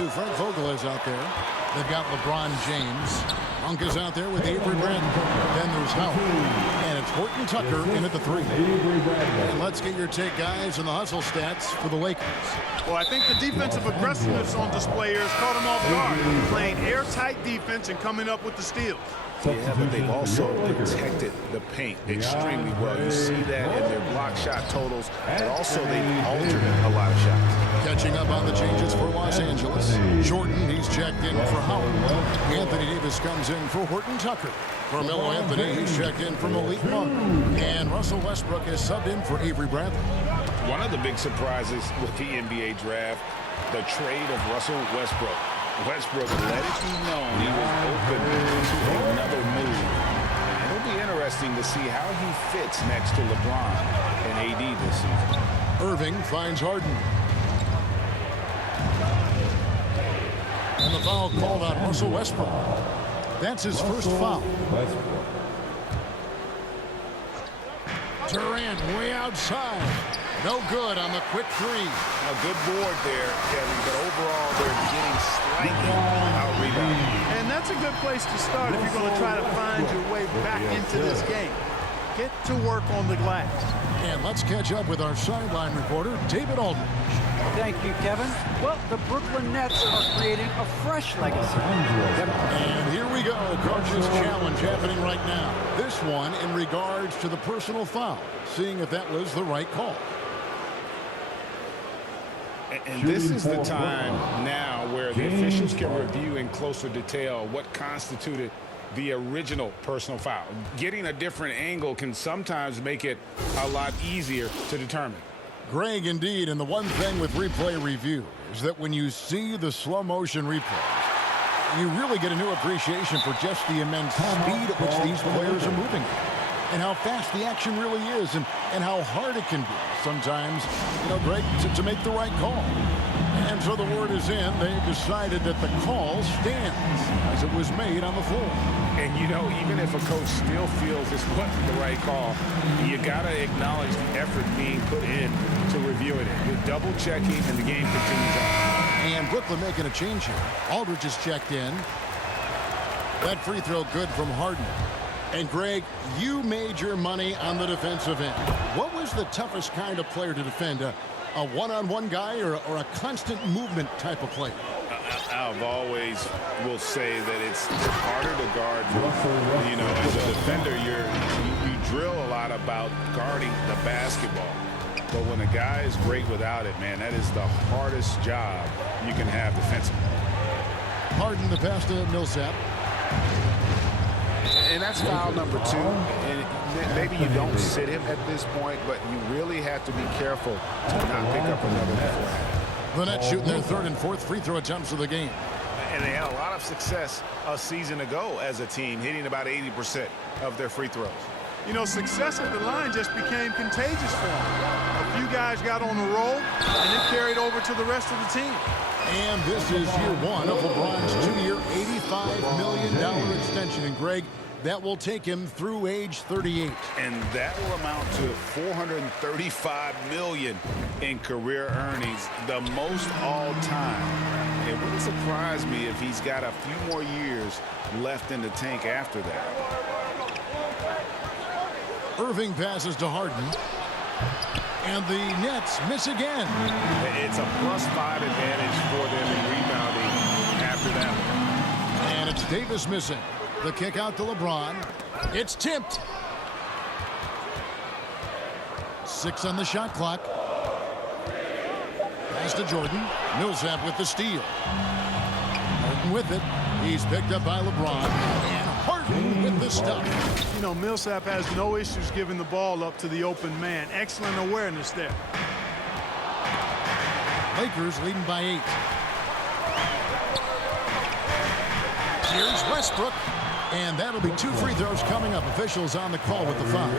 who Frank Vogel is out there. They've got LeBron James. Monk is out there with Avery Bradley. Then there's Howard. And it's Horton Tucker in at the 3. And let's get your take, guys, on the hustle stats for the Lakers. Well, I think the defensive aggressiveness on display here has caught them off guard. Playing airtight defense and coming up with the steals. Yeah, but they've also protected the paint extremely well. You see that in their block shot totals, but also they've altered a lot of shots. Catching up on the changes for Los Angeles. Jordan, he's checked in for Howard. Anthony Davis comes in for Horton Tucker. Carmelo Anthony, he's checked in for Malik Monk. And Russell Westbrook is subbed in for Avery Bradley. One of the big surprises with the NBA draft, the trade of Russell Westbrook. Westbrook let it be known he was open to another move. And it'll be interesting to see how he fits next to LeBron and AD this season. Irving finds Harden. And the foul called on Russell Westbrook. That's his first foul. Durant way outside. No good on the quick 3. A good board there, Kevin, but overall they're getting slightly out-rebounded. And that's a good place to start if you're going to try to find your way back into this game. Get to work on the glass. And let's catch up with our sideline reporter, David Aldridge. Thank you, Kevin. Well, the Brooklyn Nets are creating a fresh legacy. And here we go, Coach's Challenge happening right now. This one in regards to the personal foul, seeing if that was the right call. And this is the time now where the officials can review in closer detail what constituted the original personal foul. Getting a different angle can sometimes make it a lot easier to determine. Greg, indeed, and the one thing with replay review is that when you see the slow motion replays, you really get a new appreciation for just the immense speed at which these players are moving and how fast the action really is and how hard it can be sometimes, Greg, to make the right call. And so the word is in. They've decided that the call stands as it was made on the floor. And, even if a coach still feels this wasn't the right call, you got to acknowledge the effort being put in to reviewing it. You're double-checking, and the game continues on. And Brooklyn making a change here. Aldridge is checked in. That free throw good from Harden. And, Greg, you made your money on the defensive end. What was the toughest kind of player to defend? A one-on-one guy or a constant movement type of player? I've always will say that it's harder to guard. As a defender, you drill a lot about guarding the basketball. But when a guy is great without it, man, that is the hardest job you can have defensively. Harden the pass to Millsap. And that's foul number 2. And maybe you don't sit him at this point, but you really have to be careful to not pick up another beforehand. The Nets shooting their 3rd and 4th free throw attempts of the game. And they had a lot of success a season ago as a team, hitting about 80% of their free throws. Success at the line just became contagious for them. A few guys got on a roll, and it carried over to the rest of the team. And this is year 1 of LeBron's 2-year, $85 million extension. And, Greg, that will take him through age 38. And that will amount to $435 million in career earnings, the most all time. It wouldn't surprise me if he's got a few more years left in the tank after that. Irving passes to Harden. And the Nets miss again. It's a +5 advantage for them in rebounding after that one. And it's Davis missing. The kick out to LeBron. It's tipped. 6 on the shot clock. Pass to Jordan. Millsap with the steal. Harden with it. He's picked up by LeBron. And Harden with the stop. Millsap has no issues giving the ball up to the open man. Excellent awareness there. Lakers leading by 8. Here's Westbrook. And that'll be 2 free throws coming up. Officials on the call with the foul.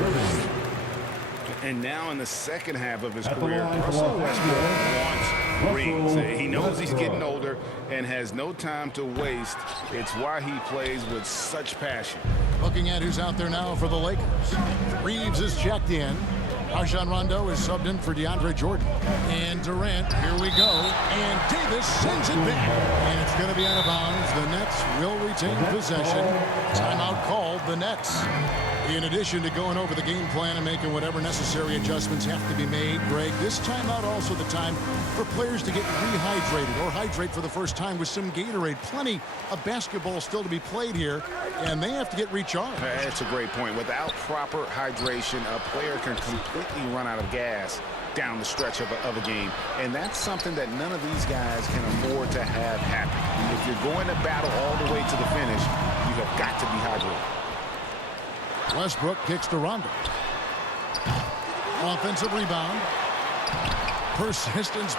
And now in the second half of his career, Russell Westbrook wants rings. He knows he's getting older and has no time to waste. It's why he plays with such passion. Looking at who's out there now for the Lakers. Reeves is checked in. Rajon Rondo is subbed in for DeAndre Jordan. And Durant, here we go. And Davis sends it back. And it's going to be out of bounds. The Nets will retain possession. Timeout called, the Nets. In addition to going over the game plan and making whatever necessary adjustments have to be made, Greg, this timeout also the time for players to get rehydrated or hydrate for the first time with some Gatorade. Plenty of basketball still to be played here, and they have to get recharged. That's a great point. Without proper hydration, a player can completely run out of gas down the stretch of a game. And that's something that none of these guys can afford to have happen. If you're going to battle all the way to the finish, you have got to be hydrated. Westbrook kicks to Rondo. Offensive rebound. Persistence.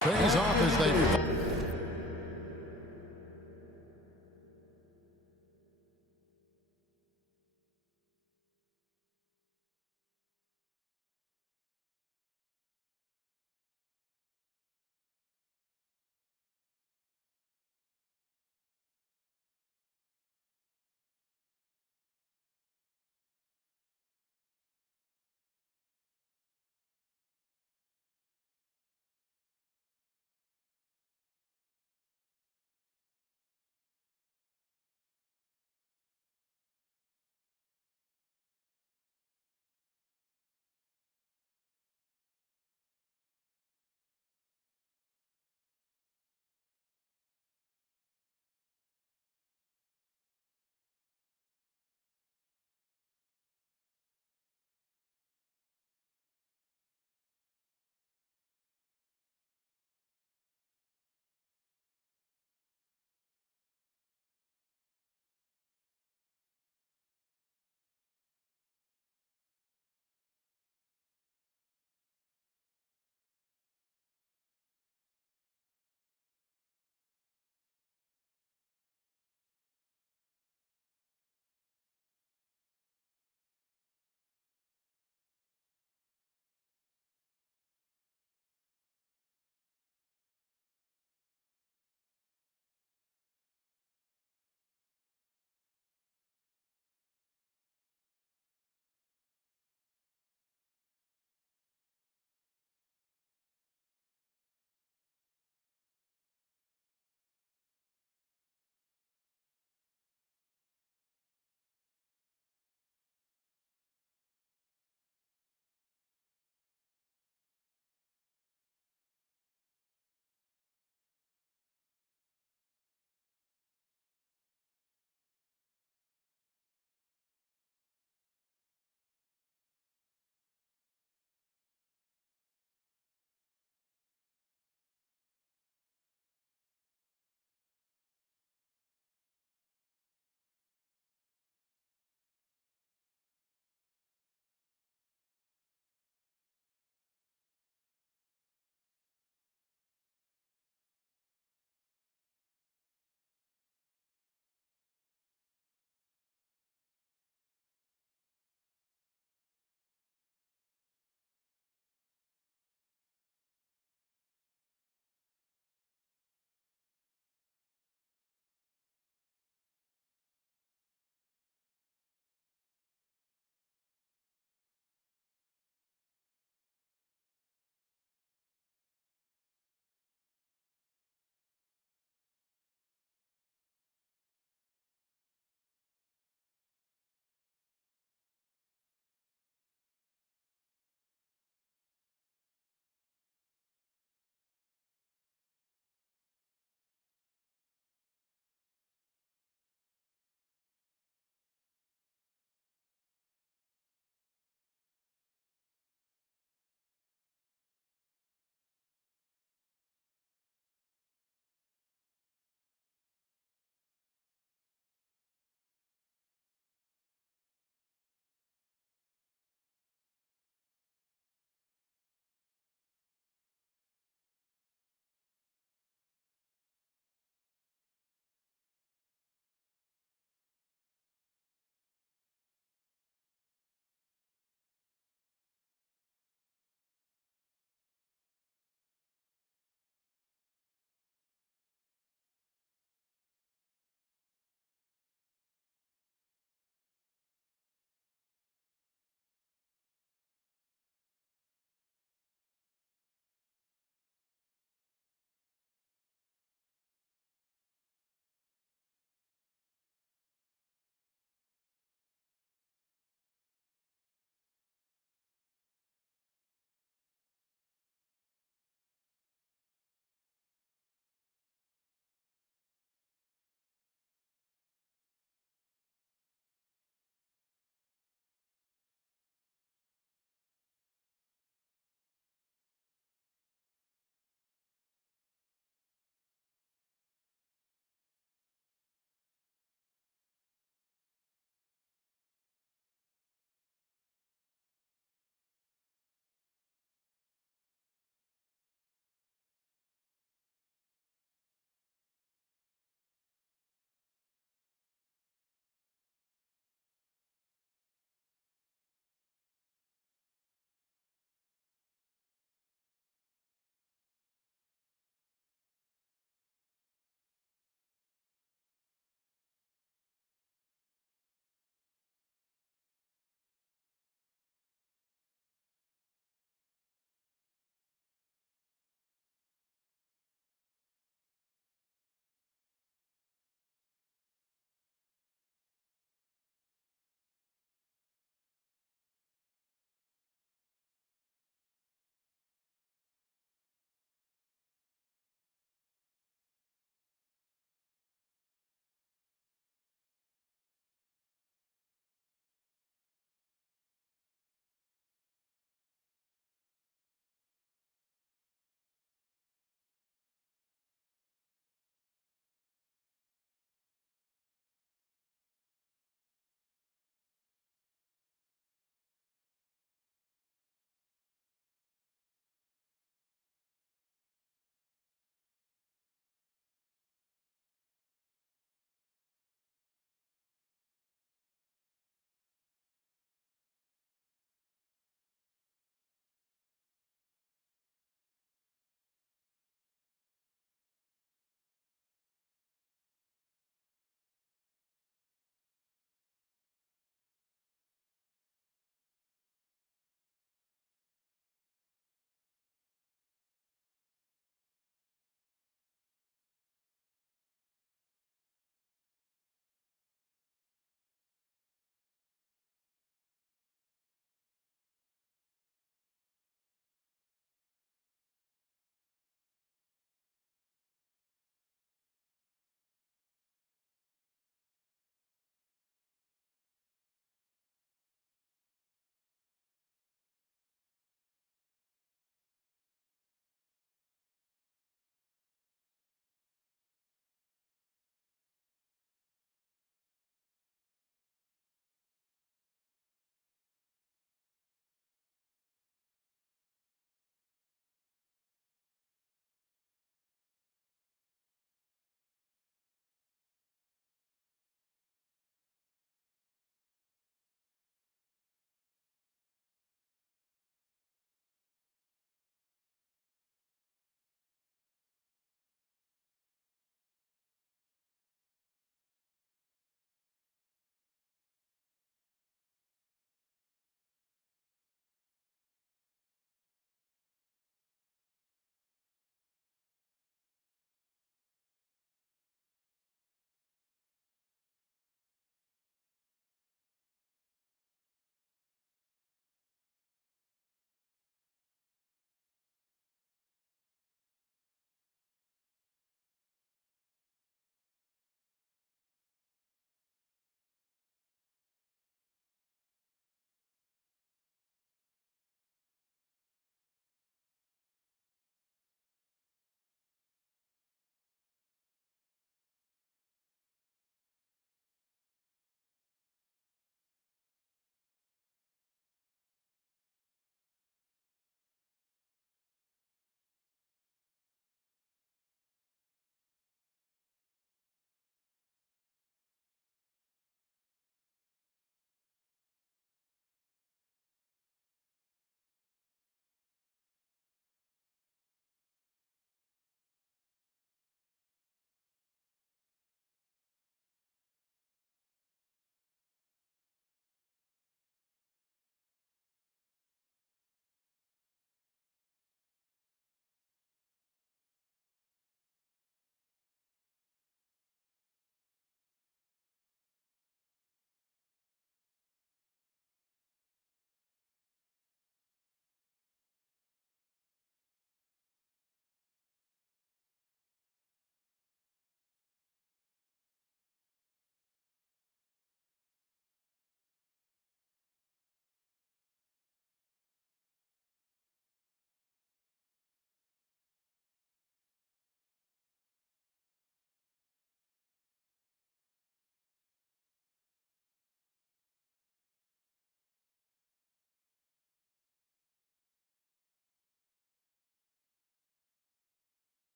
Pays off as they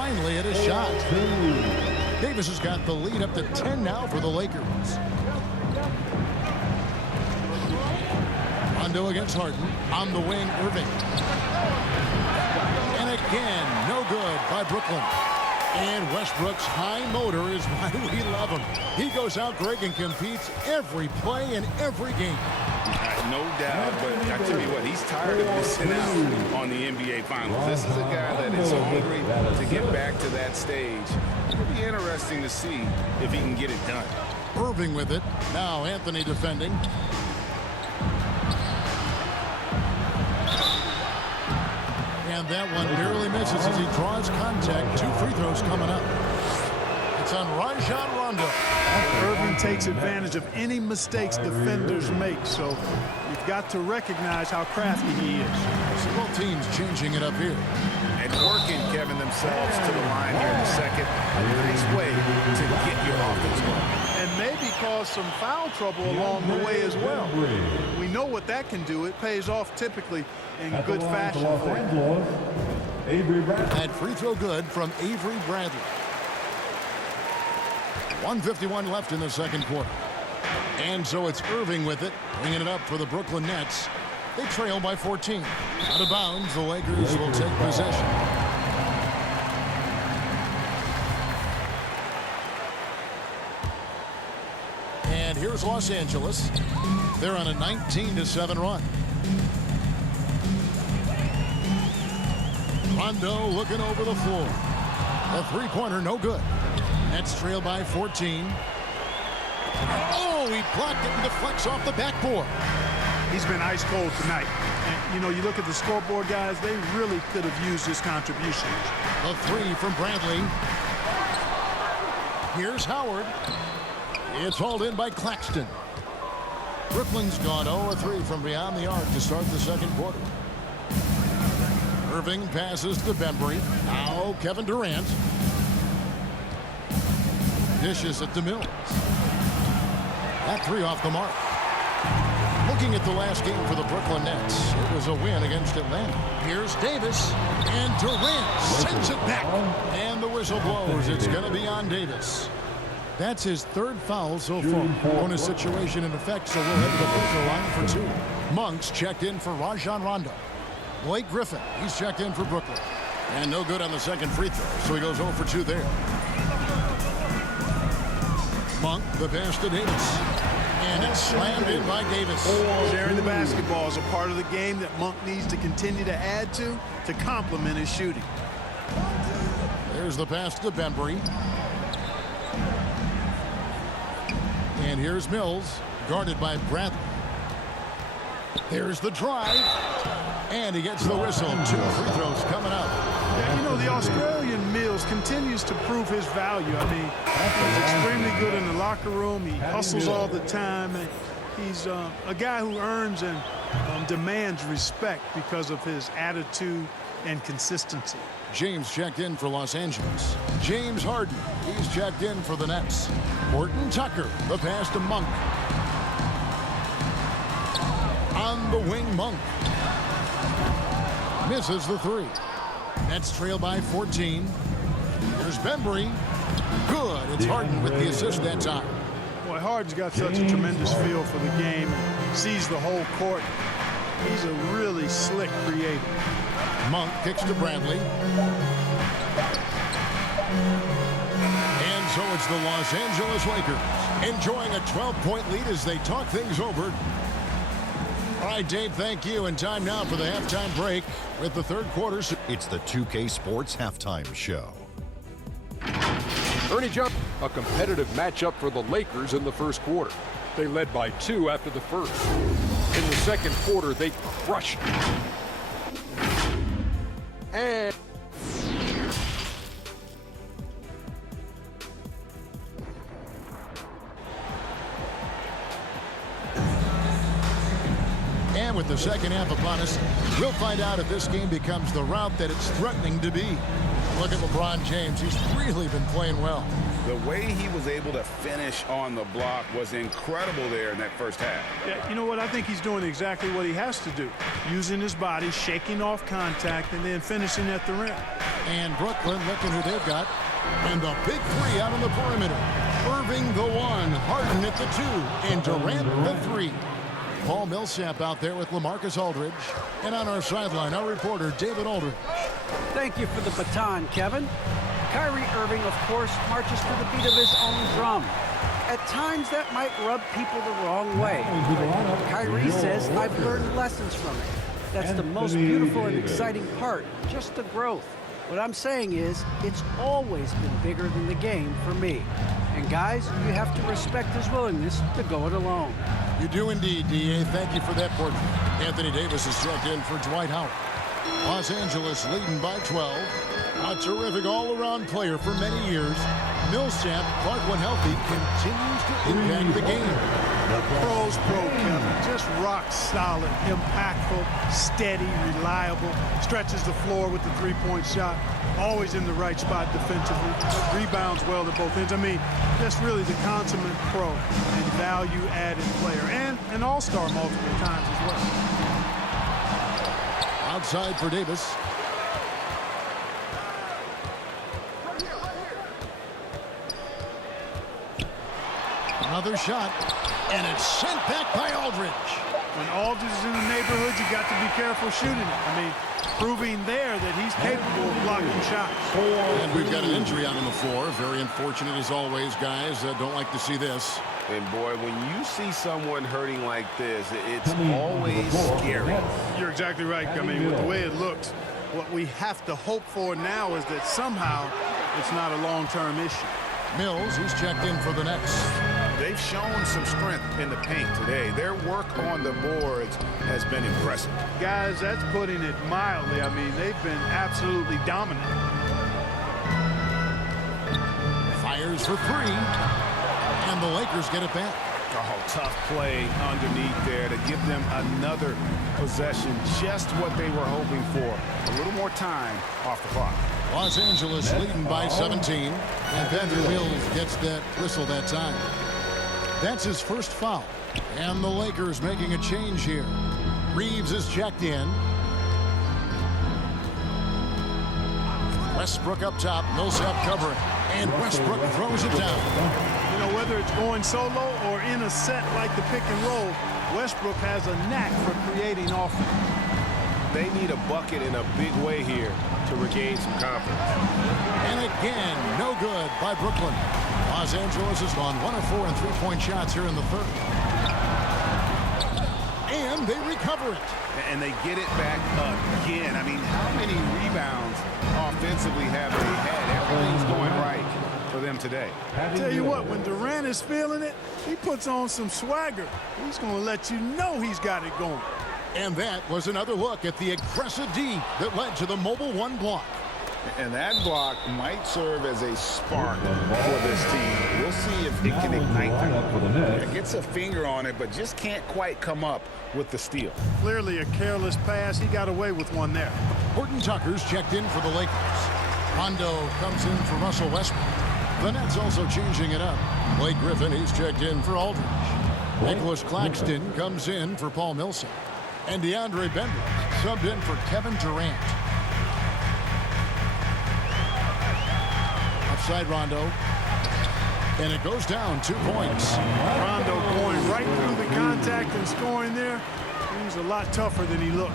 Finally at a shot. Davis has got the lead up to 10 now for the Lakers. Rondo against Harden. On the wing, Irving. And again, no good by Brooklyn. And Westbrook's high motor is why we love him. He goes out, Greg, and competes every play in every game. No doubt, but I tell you what, he's tired of missing out on the NBA Finals. This is a guy that is hungry to get back to that stage. It'll be interesting to see if he can get it done. Irving with it. Now Anthony defending. And that one barely misses as he draws contact. 2 free throws coming up. It's on Rajon Rondo. Irving takes advantage of any mistakes defenders make. So you've got to recognize how crafty he is. So both teams changing it up here. And working, Kevin, themselves to the line here in the second. A nice way to get your offense going. And maybe cause some foul trouble along the way as well. We know what that can do. It pays off typically in good fashion. That free throw good from Avery Bradley. 1:51 left in the second quarter. And so it's Irving with it, bringing it up for the Brooklyn Nets. They trail by 14. Out of bounds, the Lakers will take possession. And here's Los Angeles. They're on a 19-7 run. Rondo looking over the floor. The three-pointer, no good. Nets trail by 14. Oh, he blocked it and deflects off the backboard. He's been ice cold tonight. And, you know, you look at the scoreboard, guys, they really could have used his contributions. The three from Bradley. Here's Howard. It's hauled in by Claxton. Brooklyn's gone 0-3 from beyond the arc to start the second quarter. Irving passes to Bembry. Now Kevin Durant. Dishes it to Mills. That three off the mark. Looking at the last game for the Brooklyn Nets, it was a win against Atlanta. Here's Davis, and Durant sends it back. And the whistle blows. It's going to be on Davis. That's his third foul so far. Bonus situation in effect, so we'll head to the free throw line for two. Monk's checked in for Rajon Rondo. Blake Griffin, he's checked in for Brooklyn. And no good on the second free throw, so he goes 0 for 2 there. Monk, the pass to Davis. And it's slammed in by Davis. Sharing the basketball is a part of the game that Monk needs to continue to add to complement his shooting. There's the pass to Bembry. And here's Mills, guarded by Bradley. There's the drive. And he gets the whistle. 2 free throws coming up. Yeah, you know, the Australian Mills continues to prove his value. I mean, he's extremely good in the locker room. He hustles all the time. And he's a guy who earns and demands respect because of his attitude and consistency. James checked in for Los Angeles. James Harden, he's checked in for the Nets. Horton Tucker, the pass to Monk. On the wing, Monk. Misses the three. Nets trail by 14. Here's Bembry. Good. It's Harden with the assist that time. Boy, Harden's got such a tremendous feel for the game. Sees the whole court. He's a really slick creator. Monk kicks to Bradley. And so it's the Los Angeles Lakers enjoying a 12-point lead as they talk things over. All right, Dave, thank you. And time now for the halftime break with the third quarter. It's the 2K Sports Halftime Show. Ernie Johnson, a competitive matchup for the Lakers in the first quarter. They led by 2 after the first. In the second quarter, they crushed it. And with the second half upon us, we'll find out if this game becomes the route that it's threatening to be. Look at LeBron James. He's really been playing well. The way he was able to finish on the block was incredible there in that first half. Yeah, you know what? I think he's doing exactly what he has to do. Using his body, shaking off contact, and then finishing at the rim. And Brooklyn, looking who they've got. And the big three out on the perimeter. Irving the 1, Harden at the 2, and Durant the 3. Paul Millsap out there with LaMarcus Aldridge. And on our sideline, our reporter, David Aldridge. Thank you for the baton, Kevin. Kyrie Irving, of course, marches to the beat of his own drum. At times, that might rub people the wrong way. But Kyrie says, I've learned lessons from it. That's the most beautiful and exciting part, just the growth. What I'm saying is, it's always been bigger than the game for me. And guys, you have to respect his willingness to go it alone. You do indeed, D.A. Thank you for that portrait. Anthony Davis is checked in for Dwight Howard. Los Angeles leading by 12. A terrific all-around player for many years. Millsap, Clark when healthy, continues to impact the game. Pro's pro, Kevin. Just rock solid, impactful, steady, reliable. Stretches the floor with the three-point shot. Always in the right spot defensively. Rebounds well at both ends. I mean, just really the consummate pro and value-added player. And an all-star multiple times as well. Outside for Davis. Another shot, and it's sent back by Aldridge. When Aldridge is in the neighborhood, you got to be careful shooting it. I mean, proving there that he's capable of blocking shots. And we've got an injury out on the floor. Very unfortunate as always, guys. Don't like to see this. And boy, when you see someone hurting like this, it's always scary. You're exactly right. I mean, with the way it looks, what we have to hope for now is that somehow it's not a long-term issue. Mills, he's checked in for the Nets. They've shown some strength in the paint today. Their work on the boards has been impressive. Guys, that's putting it mildly. I mean, they've been absolutely dominant. Fires for three, and the Lakers get it back. Oh, tough play underneath there to give them another possession. Just what they were hoping for. A little more time off the clock. Los Angeles leading by 17, and Patrick Mills gets that whistle that time. That's his first foul, and the Lakers making a change here. Reeves is checked in. Westbrook up top, Millsap covering, and Westbrook throws it down. You know, whether it's going solo or in a set like the pick and roll, Westbrook has a knack for creating offense. They need a bucket in a big way here to regain some confidence. And again, no good by Brooklyn. Los Angeles has gone 1 of 4 in three-point shots here in the third. And they recover it. And they get it back again. I mean, how many rebounds offensively have they had? Everything's going right for them today. I tell you what, when Durant is feeling it, he puts on some swagger. He's going to let you know he's got it going. And that was another look at the aggressive D that led to the Mobile One block. And that block might serve as a spark for this team. We'll see if it can ignite them. It gets a finger on it, but just can't quite come up with the steal. Clearly a careless pass. He got away with one there. Horton Tucker's checked in for the Lakers. Rondo comes in for Russell Westbrook. The Nets also changing it up. Blake Griffin, he's checked in for Aldridge. Nicholas Claxton comes in for Paul Millsap. And DeAndre Bembry subbed in for Kevin Durant. Outside Rondo. And it goes down 2 points. Rondo going right through the contact and scoring there. He's a lot tougher than he looks.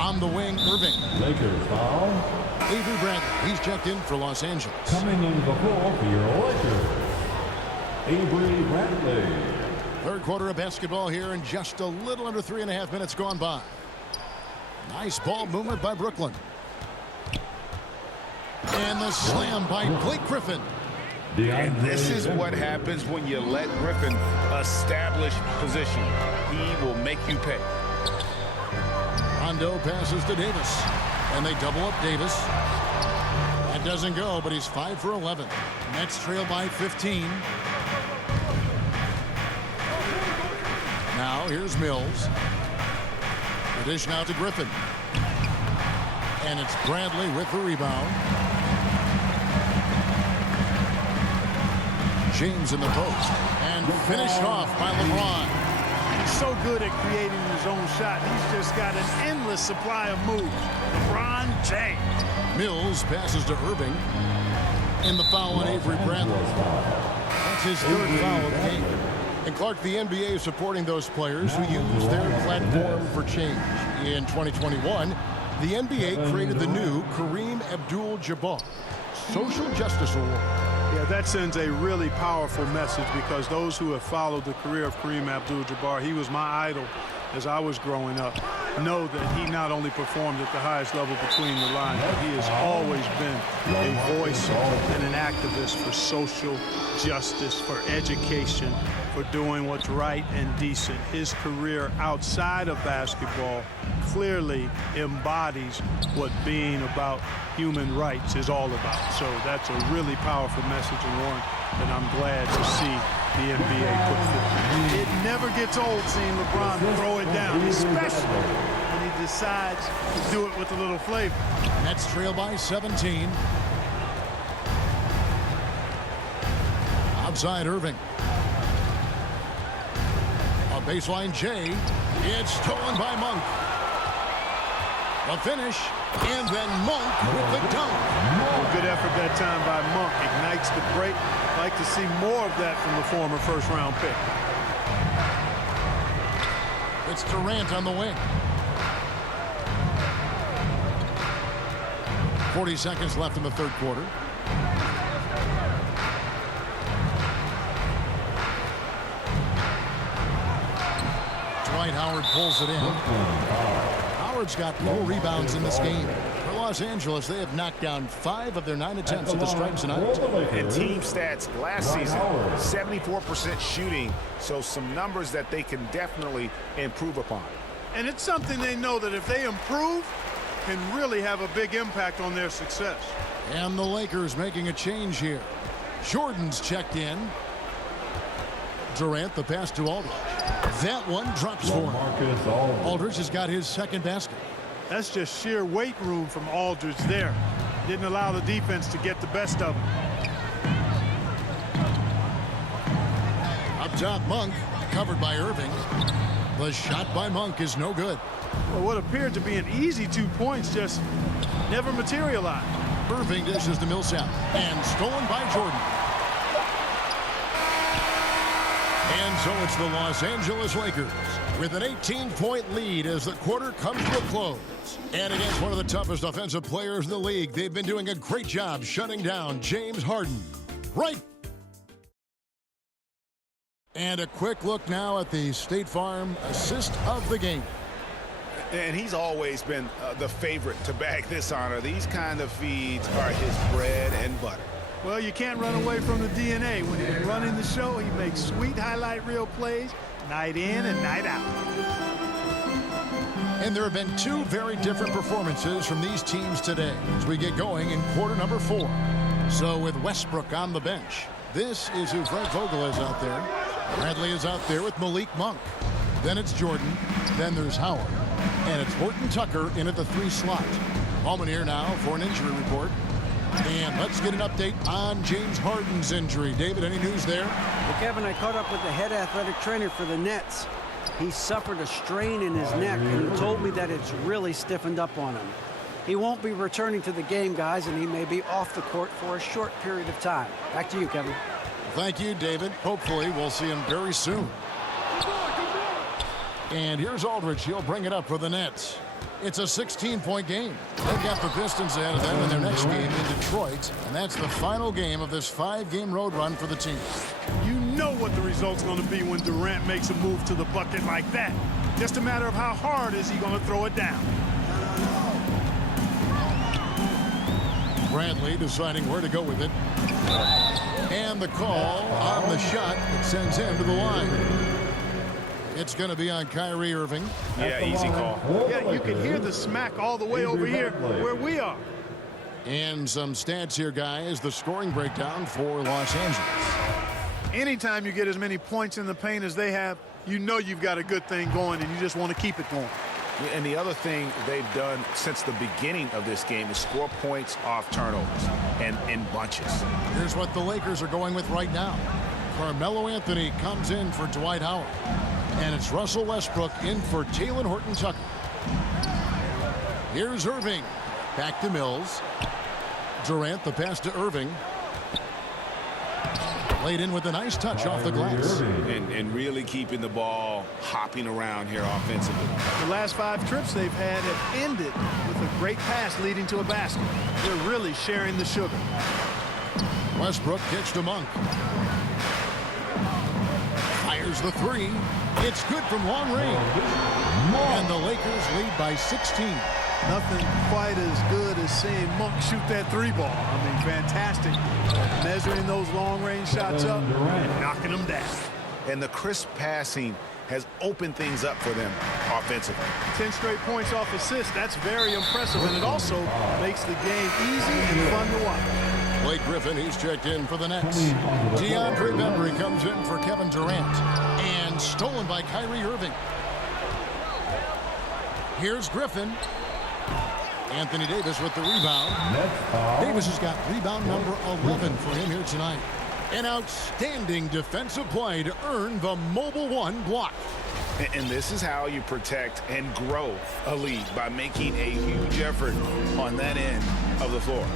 On the wing, Irving. Lakers foul. Avery Bradley, he's checked in for Los Angeles. Coming into the floor for your Lakers, Avery Bradley. Third quarter of basketball here, and just a little under 3.5 minutes gone by. Nice ball movement by Brooklyn. And the slam by Blake Griffin. And this is what happens when you let Griffin establish position. He will make you pay. Rondo passes to Davis, and they double up Davis. That doesn't go, but he's 5 for 11. Nets trail by 15. Now here's Mills. The dish now to Griffin. And it's Bradley with the rebound. James in the post. And finished off by LeBron. He's so good at creating his own shot. He's just got an endless supply of moves. LeBron James. Mills passes to Irving. And the foul on Avery Bradley. That's his third foul of the game. And Clark, the NBA is supporting those players who use their platform for change. In 2021, the NBA created the new Kareem Abdul-Jabbar Social Justice Award. Yeah, that sends a really powerful message because those who have followed the career of Kareem Abdul-Jabbar, he was my idol as I was growing up, know that he not only performed at the highest level between the lines, but he has always been a voice and an activist for social justice, for education, for doing what's right and decent. His career outside of basketball clearly embodies what being about human rights is all about. So that's a really powerful message, and one that I'm glad to see the NBA put forth. It never gets old seeing LeBron throw it down, especially when he decides to do it with a little flavor. Nets trail by 17. Outside Irving. A baseline J. It's stolen by Monk. The finish, and then Monk with the dunk. Well, good effort that time by Monk. Ignites the break. Like to see more of that from the former first-round pick. It's Durant on the wing. 40 seconds left in the third quarter. Dwight Howard pulls it in. Howard's got 4 rebounds in this game. For Los Angeles, they have knocked down 5 of their 9 attempts at the stripes tonight. And team stats last season, 74% shooting, so some numbers that they can definitely improve upon. And it's something they know that if they improve, can really have a big impact on their success. And the Lakers making a change here. Jordan's checked in. Durant, the pass to Aldridge. That one drops for him. Aldridge has got his second basket. That's just sheer weight room from Aldridge there. Didn't allow the defense to get the best of him. Up top, Monk, covered by Irving. The shot by Monk is no good. Well, what appeared to be an easy 2 points just never materialized. Irving dishes to Millsap, and stolen by Jordan. And so it's the Los Angeles Lakers with an 18-point lead as the quarter comes to a close. And against one of the toughest offensive players in the league, they've been doing a great job shutting down James Harden. Right. And a quick look now at the State Farm assist of the game. And he's always been the favorite to bag this honor. These kind of feeds are his bread and butter. Well, you can't run away from the DNA. When he's running the show, he makes sweet highlight reel plays night in and night out. And there have been 2 very different performances from these teams today as we get going in quarter number 4. So with Westbrook on the bench, this is who Fred Vogel is out there. Bradley is out there with Malik Monk. Then it's Jordan. Then there's Howard. And it's Horton Tucker in at the 3 slot. Ballman here now for an injury report. And let's get an update on James Harden's injury. David, any news there? Well, Kevin, I caught up with the head athletic trainer for the Nets. He suffered a strain in his neck, and he told me that it's really stiffened up on him. He won't be returning to the game, guys, and he may be off the court for a short period of time. Back to you, Kevin. Thank you, David. Hopefully we'll see him very soon. And here's Aldridge. He'll bring it up for the Nets. It's a 16-point game. They've got the Pistons ahead of them in their next game in Detroit. And that's the final game of this 5-game road run for the team. You know what the result's going to be when Durant makes a move to the bucket like that. Just a matter of how hard is he going to throw it down. Bradley deciding where to go with it. And the call on the shot that sends him to the line. It's going to be on Kyrie Irving. Yeah, easy call. Yeah, you can hear the smack all the way over here where we are. And some stats here, guys. The scoring breakdown for Los Angeles. Anytime you get as many points in the paint as they have, you know you've got a good thing going, and you just want to keep it going. And the other thing they've done since the beginning of this game is score points off turnovers and in bunches. Here's what the Lakers are going with right now. Carmelo Anthony comes in for Dwight Howard. And it's Russell Westbrook in for Talen Horton-Tucker. Here's Irving. Back to Mills. Durant, the pass to Irving. Laid in with a nice touch off the glass. And really keeping the ball hopping around here offensively. The last 5 trips they've had have ended with a great pass leading to a basket. They're really sharing the sugar. Westbrook gets to Monk. Fires the 3. It's good from long range. And the Lakers lead by 16. Nothing quite as good as seeing Monk shoot that 3 ball. I mean, fantastic. Measuring those long-range shots up and knocking them down. and the crisp passing has opened things up for them offensively. 10 straight points off assists. That's very impressive, and it also makes the game easy and fun to watch. Blake Griffin, he's checked in for the Nets. DeAndre Bembry comes in for Kevin Durant. And stolen by Kyrie Irving. Here's Griffin. Anthony Davis with the rebound. Davis has got rebound number 11 for him here tonight. An outstanding defensive play to earn the Mobile One block. And this is how you protect and grow a lead, by making a huge effort on that end of the floor.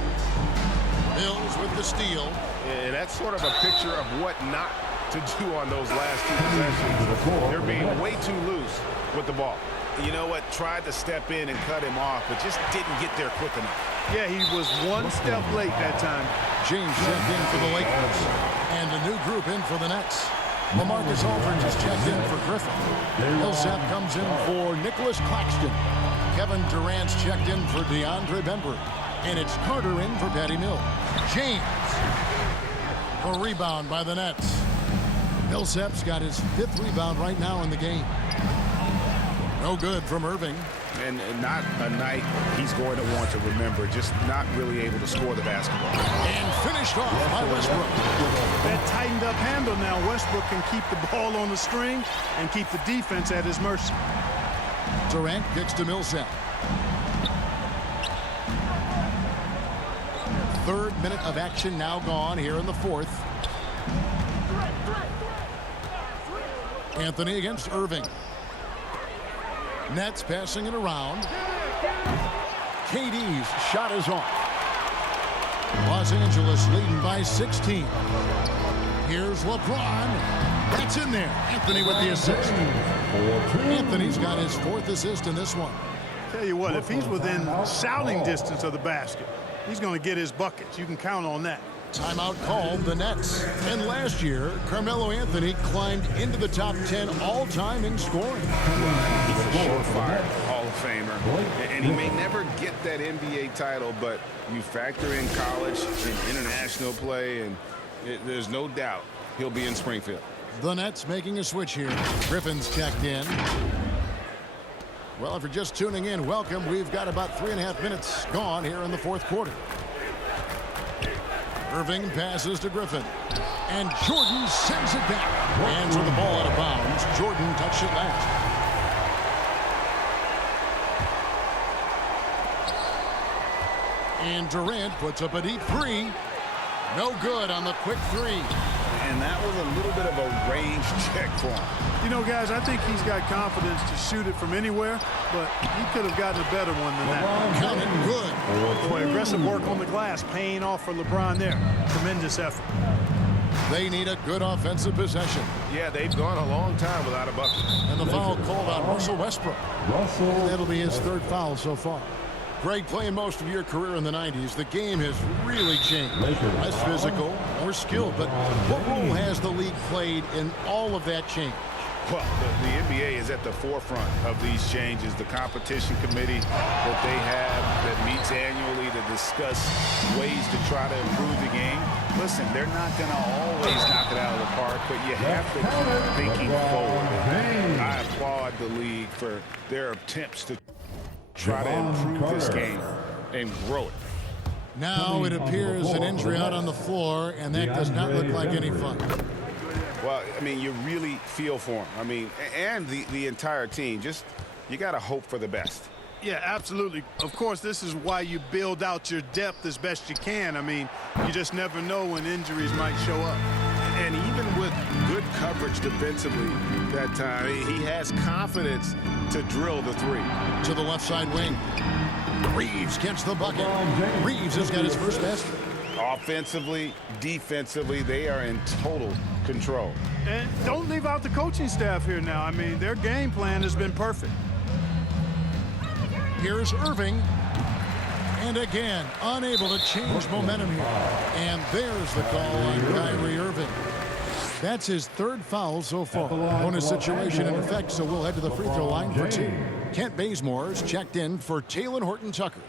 Mills with the steal. And that's sort of a picture of what not to do on those last two possessions. They're being way too loose with the ball. You know what? Tried to step in and cut him off, but just didn't get there quick enough. Yeah, he was one step late that time. James checked in for the Lakers. And a new group in for the Nets. LaMarcus Aldridge is checked in for Griffin. Millsap comes in for Nicholas Claxton. Kevin Durant's checked in for DeAndre Bembry. And it's Carter in for Patty Mills. James. A rebound by the Nets. Millsap's got his 5th rebound right now in the game. No good from Irving. And not a night he's going to want to remember, just not really able to score the basketball. And finished off by Westbrook. That tightened up handle now. Westbrook can keep the ball on the string and keep the defense at his mercy. Durant kicks to Millsap. 3rd minute of action now gone here in the 4th. Anthony against Irving. Nets passing it around. KD's shot is off. Los Angeles leading by 16. Here's LeBron. That's in there. Anthony with the assist. Anthony's got his 4th assist in this one. Tell you what, if he's within shouting distance of the basket, he's going to get his buckets. You can count on that. Timeout called the Nets. And last year, Carmelo Anthony climbed into the top 10 all-time in scoring. He's a surefire Hall of Famer. And he may never get that NBA title, but you factor in college and international play, and there's no doubt he'll be in Springfield. The Nets making a switch here. Griffin's checked in. Well, if you're just tuning in, welcome. We've got about 3.5 minutes gone here in the 4th quarter. Irving passes to Griffin. And Jordan sends it back. Hands with the ball out of bounds. Jordan touched it last. And Durant puts up a deep 3. No good on the quick 3. And that was a little bit of a range check for him. You know, guys, I think he's got confidence to shoot it from anywhere, but he could have gotten a better one than that. Counted good. Boy, aggressive work on the glass, paying off for LeBron there. Tremendous effort. They need a good offensive possession. Yeah, they've gone a long time without a bucket. And the foul called on Russell Westbrook. That'll be his 3rd foul so far. Greg, playing most of your career in the 90s, the game has really changed. Less physical, more skilled. But what role has the league played in all of that change? Well, the NBA is at the forefront of these changes. The competition committee that they have that meets annually to discuss ways to try to improve the game. Listen, they're not going to always knock it out of the park, but you have to keep thinking forward. I applaud the league for their attempts to try to improve this game and grow it. Now it appears an injury out on the floor, and that does not look like any fun. Well, I mean, you really feel for him. I mean, and the entire team. Just, you got to hope for the best. Yeah, absolutely. Of course, this is why you build out your depth as best you can. I mean, you just never know when injuries might show up. And even with good coverage defensively that time, he has confidence to drill the 3. To the left side wing. Reeves gets the bucket. Reeves has got his first basket. Offensively, defensively, they are in total control. And don't leave out the coaching staff here now. I mean, their game plan has been perfect. Here's Irving. And again, unable to change momentum here. And there's the call on Kyrie Irving. That's his 3rd foul so far. Bonus situation in effect, so we'll head to the free throw line for 2. Kent Bazemore is checked in for Talen Horton-Tucker.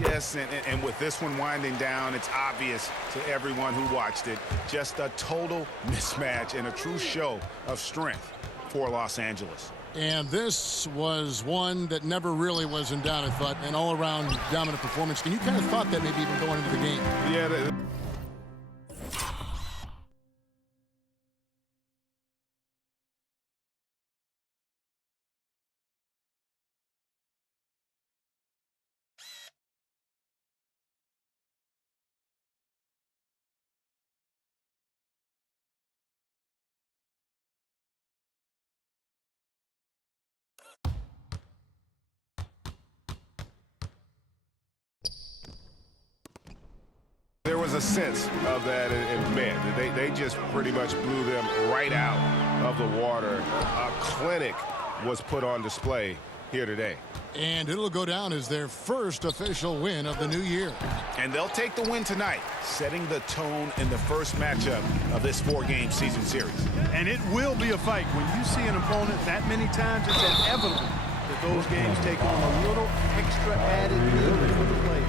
Yes, and with this one winding down, it's obvious to everyone who watched it. Just a total mismatch and a true show of strength for Los Angeles. And this was one that never really was in doubt, I thought, an all-around dominant performance. And you kind of thought that maybe even going into the game. Yeah. There was a sense of that, and man, they just pretty much blew them right out of the water. A clinic was put on display here today. And it'll go down as their first official win of the new year. And they'll take the win tonight, setting the tone in the first matchup of this 4-game season series. And it will be a fight. When you see an opponent that many times, it's inevitable that those games take on a little extra added meaning for the player.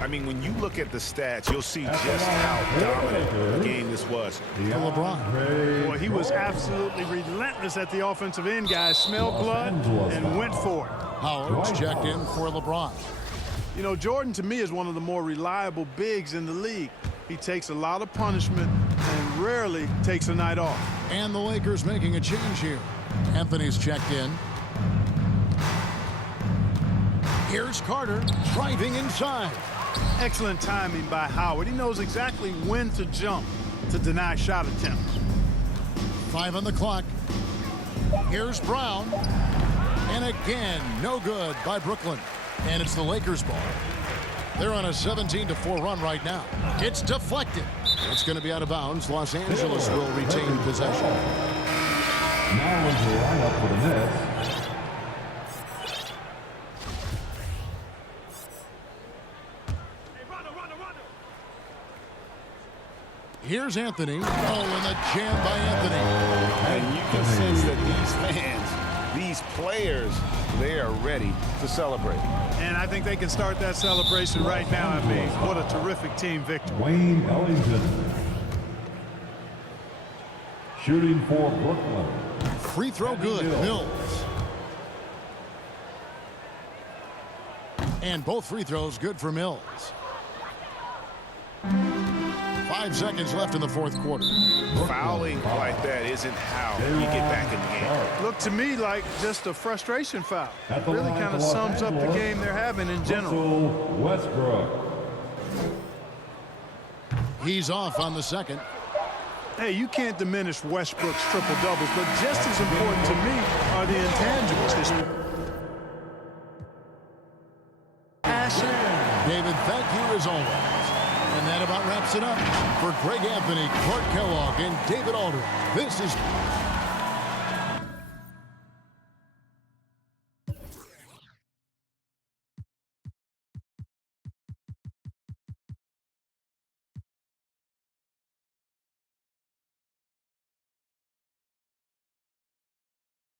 I mean, when you look at the stats, you'll see just how dominant a game this was. For LeBron. Boy, he was absolutely relentless at the offensive end, guys. Smelled blood and went for it. Howard's checked in for LeBron. You know, Jordan, to me, is one of the more reliable bigs in the league. He takes a lot of punishment and rarely takes a night off. And the Lakers making a change here. Anthony's checked in. Here's Carter driving inside. Excellent timing by Howard. He knows exactly when to jump to deny shot attempts. 5 on the clock. Here's Brown. And again, no good by Brooklyn. And it's the Lakers' ball. They're on a 17-4 run right now. It's deflected. It's going to be out of bounds. Los Angeles will retain possession. Now into the lineup for the Nets. Here's Anthony. Oh, and a jam by Anthony. And you can sense that these fans, these players, they are ready to celebrate. And I think they can start that celebration right now. I mean, what a terrific team victory. Wayne Ellington. Shooting for Brooklyn. Free throw good. Mills. And both free throws good for Mills. 5 seconds left in the fourth quarter. Fouling like that isn't how you get back in the game. Looked to me like just a frustration foul. At the Really line kind of for Los sums up the Angeles, game they're having in general. Russell Westbrook. He's off on the second. Hey, you can't diminish Westbrook's triple-doubles, but just as important to me are the intangibles. His passion. David, thank you as always. And that about wraps it up. For Greg Anthony, Clark Kellogg, and David Aldridge, this is